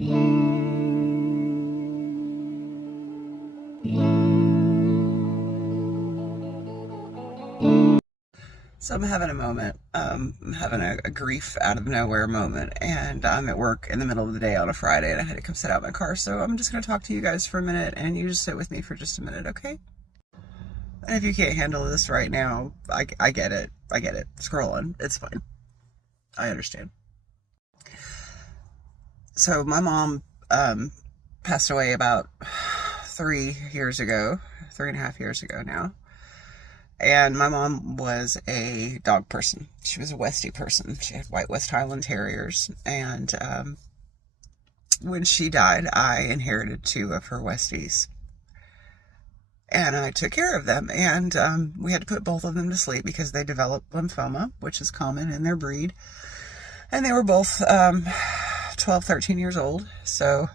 So I'm having a moment. I'm having a grief out of nowhere moment, and I'm at work in the middle of the day on a Friday, and I had to come sit out in my car. So I'm just going to talk to you guys for a minute, and you just sit with me for just a minute, okay? And if you can't handle this right now, I get it. I get it. Scroll on. It's fine. I understand. So my mom passed away about 3 years ago, 3.5 years ago now. And my mom was a dog person. She was a Westie person. She had white West Highland Terriers. And when she died, I inherited 2 of her Westies. And I took care of them. And we had to put both of them to sleep because they developed lymphoma, which is common in their breed. And they were both 12, 13 years old. So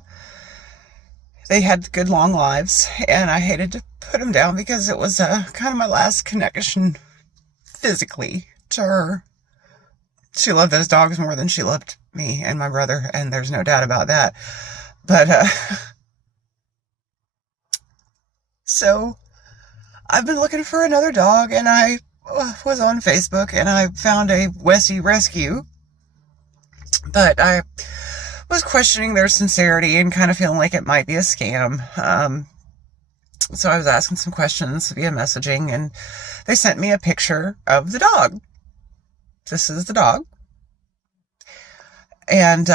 they had good long lives, and I hated to put them down because it was kind of my last connection physically to her. She loved those dogs more than she loved me and my brother, and there's no doubt about that. But so I've been looking for another dog, and I was on Facebook, and I found a Westie Rescue, but I was questioning their sincerity and kind of feeling like it might be a scam. So I was asking some questions via messaging, and they sent me a picture of the dog. This is the dog. And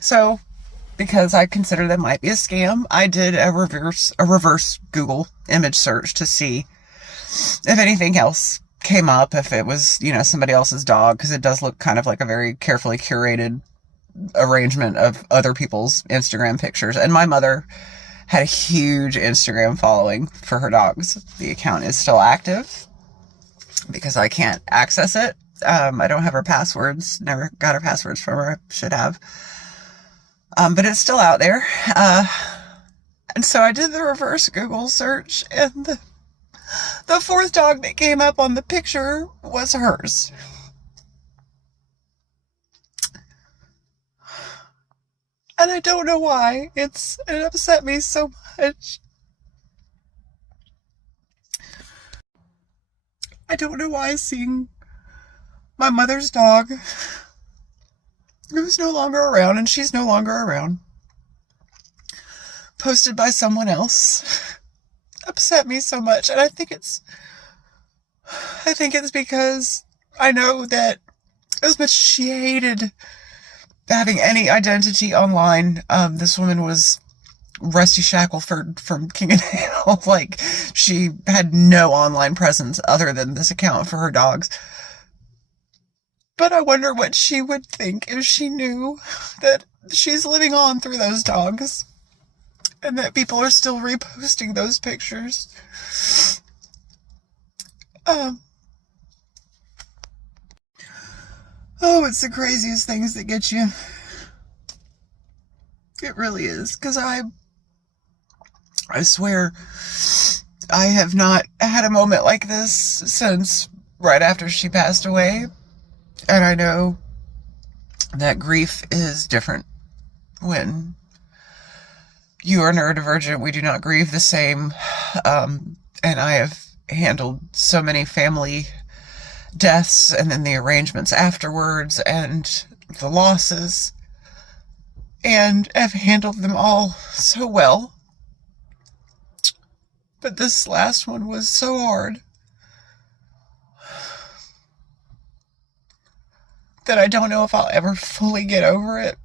so because I consider that might be a scam, I did a reverse Google image search to see if anything else came up, if it was, somebody else's dog, because it does look kind of like a very carefully curated arrangement of other people's Instagram pictures. And my mother had a huge Instagram following for her dogs. The account is still active because I can't access it. I don't have her passwords. Never got her passwords from her. Should have. But it's still out there. And so I did the reverse Google search, and the 4th dog that came up on the picture was hers. And I don't know why. It upset me so much. I don't know why seeing my mother's dog, who's no longer around, and she's no longer around, posted by someone else, upset me so much. And I think it's because I know that as much as she hated having any identity online, this woman was Rusty Shackelford from King of Dale. Like, she had no online presence other than this account for her dogs. But I wonder what she would think if she knew that she's living on through those dogs, and that people are still reposting those pictures. Oh, it's the craziest things that get you. It really is. Because I swear, I have not had a moment like this since right after she passed away. And I know that grief is different when you are neurodivergent. We do not grieve the same. And I have handled so many family deaths, and then the arrangements afterwards, and the losses, and have handled them all so well. But this last one was so hard that I don't know if I'll ever fully get over it.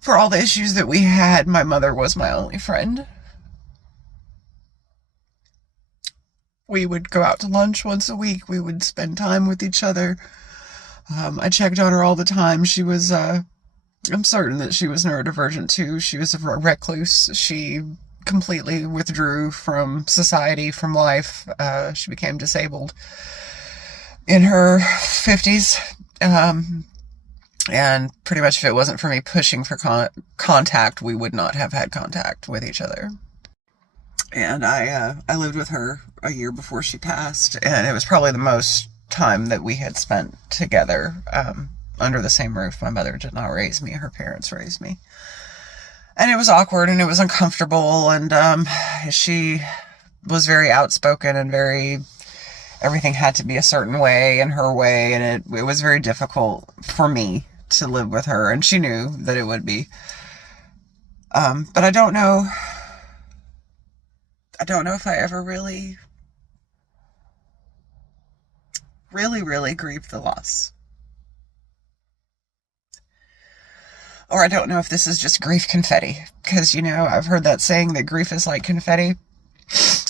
For all the issues that we had, my mother was my only friend. We would go out to lunch once a week. We would spend time with each other. I checked on her all the time. She was, I'm certain that she was neurodivergent too. She was a recluse. She completely withdrew from society, from life. She became disabled in her 50s. And pretty much if it wasn't for me pushing for contact, we would not have had contact with each other. And I lived with her a year before she passed, and it was probably the most time that we had spent together. under the same roof. My mother did not raise me. Her parents raised me. And it was awkward and it was uncomfortable. And she was very outspoken and everything had to be a certain way and her way. And it was very difficult for me to live with her. And she knew that it would be. But I don't know if I ever really grieved the loss. Or I don't know if this is just grief confetti. Because, I've heard that saying that grief is like confetti.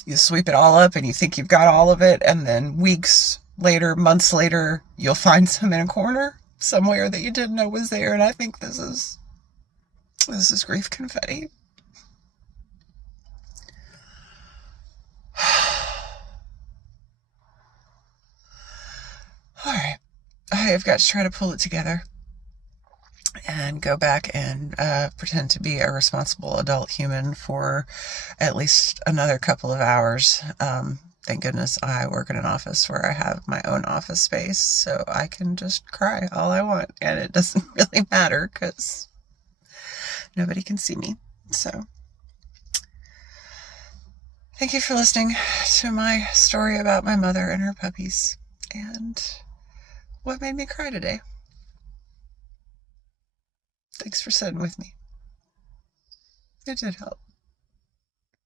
You sweep it all up and you think you've got all of it. And then weeks later, months later, you'll find some in a corner somewhere that you didn't know was there. And I think this is grief confetti. All right. I have got to try to pull it together and go back and pretend to be a responsible adult human for at least another couple of hours. Thank goodness I work in an office where I have my own office space, so I can just cry all I want, and it doesn't really matter because nobody can see me. So, thank you for listening to my story about my mother and her puppies, and what made me cry today. Thanks for sitting with me. It did help.